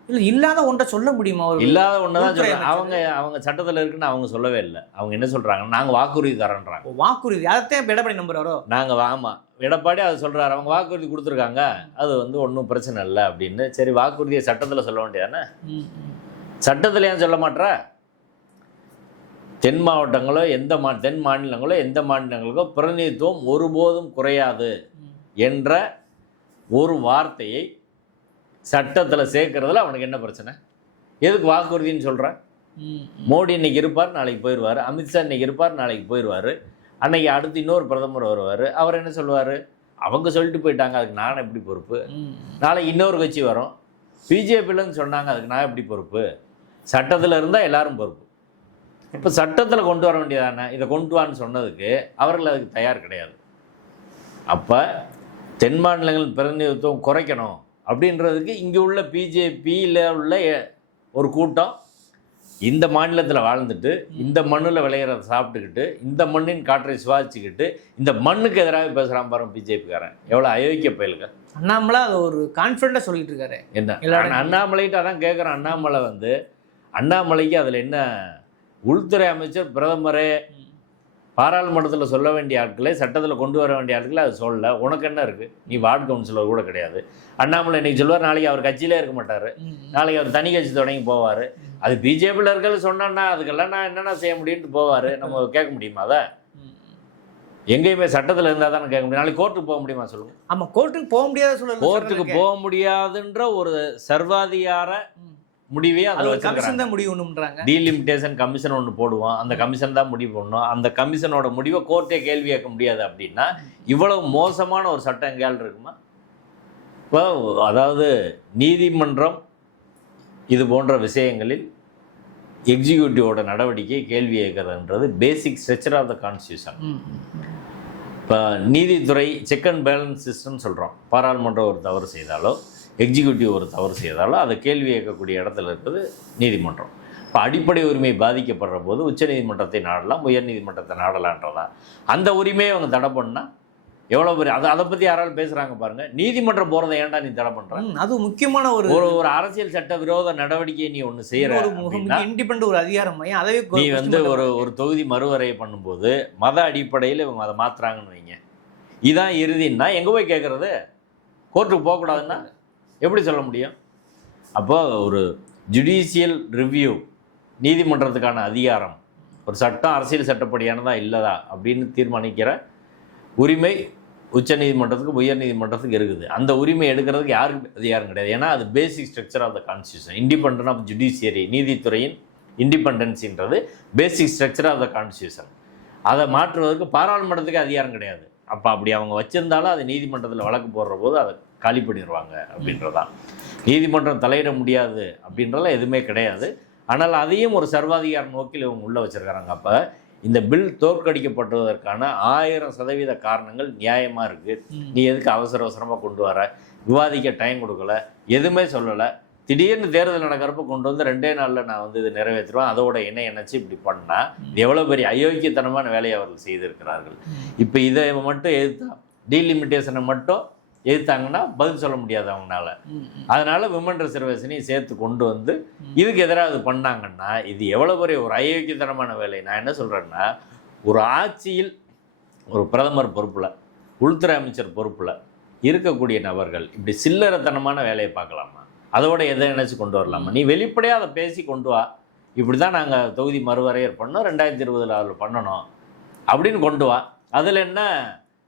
இல்லை, இல்லாத ஒன்றை சொல்ல முடியுமா? இல்லாத ஒன்று தான் சொல்கிறாங்க. அவங்க சட்டத்தில் இருக்குன்னு அவங்க சொல்லவே இல்லை. அவங்க என்ன சொல்கிறாங்க, நாங்கள் வாக்குறுதி தரோன்றாங்க. வாக்குறுதி அதைத்தான் எடப்பாடி நம்புறாரோ? நாங்கள் ஆமாம், எடப்பாடி அதை சொல்கிறாரு, அவங்க வாக்குறுதி கொடுத்துருக்காங்க, அது வந்து ஒன்றும் பிரச்சனை இல்லை அப்படின்னு. சரி, வாக்குறுதியை சட்டத்தில் சொல்ல வேண்டியதானே? சட்டத்தில் ஏன் சொல்ல மாட்டேற? தென் மாவட்டங்களோ தென் மாநிலங்களோ எந்த மாநிலங்களுக்கோ பிரதிநிதித்துவம் ஒருபோதும் குறையாது என்ற ஒரு வார்த்தையை சட்டத்தில் சேர்க்கறதுல அவனுக்கு என்ன பிரச்சனை? எதுக்கு வாக்குறுதின்னு சொல்கிறேன்? மோடி இன்னைக்கு இருப்பார், நாளைக்கு போயிடுவார். அமித்ஷா இன்னைக்கு இருப்பார், நாளைக்கு போயிடுவார். அன்னைக்கு அடுத்து இன்னொரு பிரதமர் வருவார். அவர் என்ன சொல்லுவார்? அவங்க சொல்லிட்டு போயிட்டாங்க, அதுக்கு நான் எப்படி பொறுப்பு? நாளைக்கு இன்னொரு கட்சி வரும், பிஜேபியிலன்னு சொன்னாங்க, அதுக்கு நான் எப்படி பொறுப்பு? சட்டத்தில் இருந்தால் எல்லாரும் பொறுப்பு. இப்போ சட்டத்தில் கொண்டு வர வேண்டியதானே? இதை கொண்டு வான்னு சொன்னதுக்கு அவர்கள் அதுக்கு தயார் கிடையாது. அப்போ தென் மாநிலங்கள் பிரதிநிதித்துவம் குறைக்கணும் அப்படின்றதுக்கு இங்கே உள்ள பிஜேபியில் உள்ள ஒரு கூட்டம் இந்த மாநிலத்தில் வாழ்ந்துட்டு இந்த மண்ணில் விளையிறத சாப்பிட்டுக்கிட்டு இந்த மண்ணின் காற்றை சுவாசிச்சுக்கிட்டு இந்த மண்ணுக்கு எதிராக பேசுகிறான் பாருங்க பிஜேபிக்காரன். எவ்வளோ அயோக்கிய பயலுங்க. அண்ணாமலை அது ஒரு கான்ஃபிடண்டாக சொல்லிட்டு இருக்காரு. என்ன அண்ணாமலைகிட்ட அதான் கேட்குறேன். அண்ணாமலை வந்து அண்ணாமலைக்கு அதில் என்ன உள்துறை அமைச்சர் பிரதமரே பாராளுமன்றத்தில் சொல்ல வேண்டிய ஆட்களே சட்டத்தில் கொண்டு வர வேண்டிய ஆட்களை அது சொல்லலை. உனக்கு என்ன இருக்குது? நீ வார்டு கவுன்சிலர் கூட கிடையாது. அண்ணாமலை இன்னைக்கு சொல்லுவார், நாளைக்கு அவர் கட்சியிலே இருக்க மாட்டார், நாளைக்கு அவர் தனி கட்சி தொடங்கி போவார். அது பிஜேபியில் இருக்கிறது சொன்னா அதுக்கெல்லாம் நான் என்னென்ன செய்ய முடியும்னு போவார். நம்ம கேட்க முடியுமா? அதை எங்கேயுமே சட்டத்தில் இருந்தால் தானே கேட்க முடியும். நாளைக்கு கோர்ட்டுக்கு போக முடியுமா சொல்லுங்கள்? ஆமாம், கோர்ட்டுக்கு போக முடியாத சொல்லுங்கள். கோர்ட்டுக்கு போக முடியாதுன்ற ஒரு சர்வாதிகார முடிவே அதில் வச்சுருக்காங்க. முடிவுன்றாங்க. டீலிமிட்டேஷன் கமிஷன் ஒன்று போடுவோம், அந்த கமிஷன் தான் முடிவு பண்ணணும். அந்த கமிஷனோட முடிவை கோர்ட்டே கேள்வி கேட்க முடியாது. அப்படின்னா இவ்வளவு மோசமான ஒரு சட்டம் எங்கேயால் இருக்குமா? இப்போ அதாவது நீதிமன்றம் இது போன்ற விஷயங்களில் எக்ஸிக்யூட்டிவோட நடவடிக்கை கேள்வி கேட்கறதுன்றது basic structure of the constitution. இப்போ நீதித்துறை செக் அண்ட் பேலன்ஸ் சிஸ்டம்னு சொல்கிறோம். பாராளுமன்றம் ஒரு தவறு செய்தாலோ எக்ஸிக்யூட்டிவ் ஒரு தவறு செய்தாலும் அதை கேள்வி கேட்கக்கூடிய இடத்துல இருக்குது நீதிமன்றம். இப்போ அடிப்படை உரிமை பாதிக்கப்படுற போது உச்சநீதிமன்றத்தை நாடலாம், உயர்நீதிமன்றத்தை நாடலான்றதா. அந்த உரிமையை அவங்க தடை பண்ணால் எவ்வளோ பெரிய அதை பற்றி யாராலும் பேசுகிறாங்க பாருங்கள். நீதிமன்றம் போகிறத ஏன்டா நீ தடை பண்ணுற? அது முக்கியமான ஒரு அரசியல் சட்ட விரோத நடவடிக்கையை நீ ஒன்று செய்கிற இண்டிபெண்ட் ஒரு அதிகாரம். அதவே நீ வந்து ஒரு தொகுதி மறுவரையை பண்ணும்போது மத அடிப்படையில் இவங்க அதை மாற்றுறாங்கன்னு வைங்க, இதான் இறுதின்னா எங்கே போய் கேட்குறது? கோர்ட்டுக்கு போகக்கூடாதுன்னா எப்படி சொல்ல முடியும்? அப்போ ஒரு ஜுடிஷியல் ரிவ்யூ, நீதிமன்றத்துக்கான அதிகாரம், ஒரு சட்டம் அரசியல் சட்டப்படியானதா இல்லதா அப்படின்னு தீர்மானிக்கிற உரிமை உச்ச நீதிமன்றத்துக்கு உயர் நீதிமன்றத்துக்கு இருக்குது. அந்த உரிமை எடுக்கிறதுக்கு யாருக்கு அதிகாரம் கிடையாது. ஏன்னா அது basic structure of the constitution. Independent of judiciary, நீதித்துறையின் இண்டிபெண்டன்ஸின்றது basic structure of the constitution. அதை மாற்றுவதற்கு பாராளுமன்றத்துக்கு அதிகாரம் கிடையாது. அப்போ அப்படி அவங்க வச்சுருந்தாலும் அது நீதிமன்றத்தில் வழக்கு போடுற போது அதை காலி பண்ணிடுவாங்க அப்படின்றதான். நீதிமன்றம் தலையிட முடியாது அப்படின்றதெல்லாம் எதுவுமே கிடையாது. ஆனால் அதையும் ஒரு சர்வாதிகார நோக்கில் இவங்க உள்ளே வச்சுருக்காங்க. அப்போ இந்த பில் தோற்கடிக்கப்பட்டுவதற்கான 1000% காரணங்கள் நியாயமாக இருக்குது. நீ எதுக்கு அவசரமாக கொண்டு வர? விவாதிக்க டைம் கொடுக்கல, எதுவுமே சொல்லலை. திடீர்னு தேர்தல் நடக்கிறப்ப கொண்டு வந்து 2 நாளில் நான் வந்து இதை நிறைவேற்றுவேன், அதோட என்ன இணைச்சி இப்படி பண்ணால் எவ்வளோ பெரிய அயோக்கியத்தனமான வேலையை அவர்கள் செய்திருக்கிறார்கள். இப்போ இதை மட்டும் எதிர்த்தா, டீலிமிட்டேஷனை மட்டும் எதிர்த்தாங்கன்னா பதில் சொல்ல முடியாது அவங்களால. அதனால விமன் ரிசர்வேஷனையும் சேர்த்து கொண்டு வந்து இதுக்கு எதிராக இது பண்ணாங்கன்னா இது எவ்வளோ பெரிய ஒரு அயோக்கியத்தனமான வேலை. நான் என்ன சொல்கிறேன்னா, ஒரு ஆட்சியில் ஒரு பிரதமர் பொறுப்பில், உள்துறை அமைச்சர் பொறுப்பில் இருக்கக்கூடிய நபர்கள் இப்படி சில்லறத்தனமான வேலையை பார்க்கலாமா? அதோட எதை நினச்சி கொண்டு வரலாமா? நீ வெளிப்படையாக அதை பேசி கொண்டு வா. இப்படி தான் நாங்கள் தொகுதி மறுவரையர் பண்ணோம், 2020 அதில் பண்ணணும் அப்படின்னு கொண்டு வா. அதில் என்ன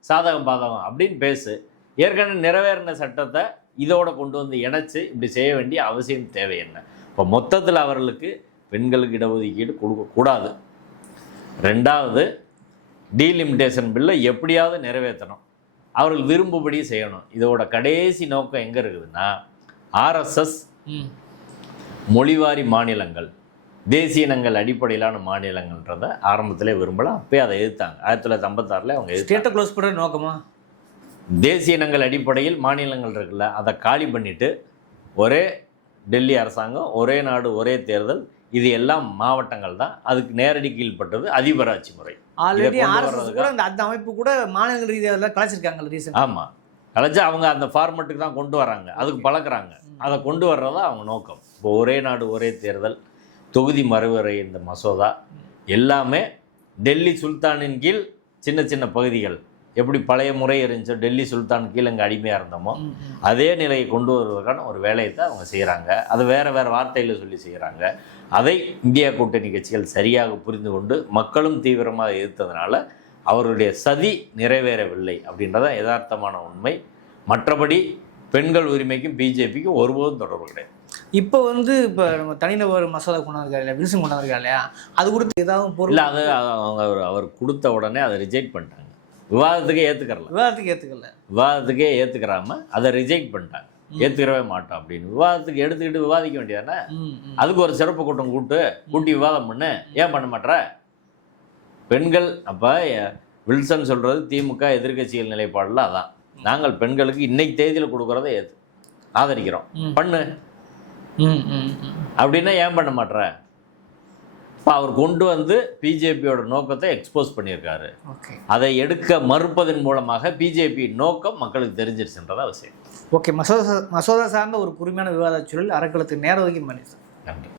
சாதகம் பாதகம் அப்படின்னு பேசு. ஏற்கனவே நிறைவேறின சட்டத்தை இதோட கொண்டு வந்து இணைச்சு இப்படி செய்ய வேண்டிய அவசியம் தேவை என்ன? இப்போ மொத்தத்தில் அவர்களுக்கு பெண்களுக்கு இடஒதுக்கீடு கொடுக்கக்கூடாது. 2வது, டீலிமிட்டேஷன் பில்லை எப்படியாவது நிறைவேற்றணும், அவர்கள் விரும்பும்படி செய்யணும். இதோட கடைசி நோக்கம் எங்கே இருக்குதுன்னா, ஆர்எஸ்எஸ் மொழிவாரி மாநிலங்கள், தேசிய இனங்கள் அடிப்படையிலான மாநிலங்கள்ன்றதை ஆரம்பத்திலே விரும்பலாம். அப்பயே அதை எதிர்த்தாங்க. 1956 அவங்க ஸ்டேட்டை க்ளோஸ் பண்ணுற நோக்கமா? தேசிய இனங்கள் அடிப்படையில் மாநிலங்கள் இருக்குல்ல, அதை காலி பண்ணிவிட்டு ஒரே டெல்லி அரசாங்கம், ஒரே நாடு ஒரே தேர்தல், இது எல்லாம் மாவட்டங்கள் தான். அதுக்கு நேரடி கீழ்பட்டது அதிபராட்சி முறை. ஆல்ரெடி ஆர்எஸ்எஸ் கூட அந்த அமைப்பு கூட மாநில ரீதியாக கலைச்சிருக்காங்க ரீசன். ஆமாம், கலைச்சு அவங்க அந்த ஃபார்மெட்டுக்கு தான் கொண்டு வராங்க, அதுக்கு பழக்கிறாங்க. அதை கொண்டு வர்றதா அவங்க நோக்கம். இப்போ ஒரே நாடு ஒரே தேர்தல், தொகுதி மறுவரை, இந்த மசோதா எல்லாமே டெல்லி சுல்தானின் கீழ் சின்ன சின்ன பகுதிகள் எப்படி பழைய முறை இருந்துச்சோ, டெல்லி சுல்தான் கீழ் அங்கே அடிமையாக இருந்தோமோ அதே நிலையை கொண்டு வருவதற்கான ஒரு வேலையை தான் அவங்க செய்கிறாங்க. அது வேறு வேறு வார்த்தையில் சொல்லி செய்கிறாங்க. அதை இந்தியா கூட்டணி கட்சிகள் சரியாக புரிந்து கொண்டு மக்களும் தீவிரமாக எதிர்த்ததுனால அவருடைய சதி நிறைவேறவில்லை அப்படின்றத யதார்த்தமான உண்மை. மற்றபடி பெண்கள் உரிமைக்கும் பிஜேபிக்கும் ஒருபோதும் தொடர்பு கிடையாது. இப்போ இப்போ நம்ம தனிநபர் மசோதா கொண்டாந்துருக்காரு இல்லையா, வில்சன் கொண்டாந்துருக்காரு இல்லையா, அது கொடுத்து ஏதாவது பொருள் இல்லை, அது அவங்க அவர் கொடுத்த உடனே அதை ரிஜெக்ட் பண்ணிட்டாங்க. விவாதத்துக்கே ஏற்றுக்கிறாம அதை ரிஜெக்ட் பண்ணிட்டாங்க. ஏற்றுக்கிறவே மாட்டோம் அப்படின்னு விவாதத்துக்கு எடுத்துக்கிட்டு விவாதிக்க வேண்டியதானே. அதுக்கு ஒரு சிறப்பு கூட்டம் கூட்டி விவாதம் பண்ணு, ஏன் பண்ண மாட்டேற? பெண்கள் அப்போ வில்சன் சொல்கிறது திமுக எதிர்கட்சிகள் நிலைப்பாடில் அதான். நாங்கள் பெண்களுக்கு இன்னைக்கு தேதியில் கொடுக்குறத ஆதரிக்கிறோம், பண்ணு அப்படின்னா ஏன் பண்ண மாட்டேற? இப்போ அவர் கொண்டு வந்து பிஜேபியோட நோக்கத்தை எக்ஸ்போஸ் பண்ணியிருக்காரு. அதை எடுக்க மறுப்பதன் மூலமாக பிஜேபி நோக்கம் மக்களுக்கு தெரிஞ்சிருச்சுன்றதா அவசியம். ஓகே, மசோதா சார்ந்த ஒரு குறுமையான விவாத சூழல் அறக்கலத்துக்கு நேரம் ஒதுக்கி மனிதன். நன்றி.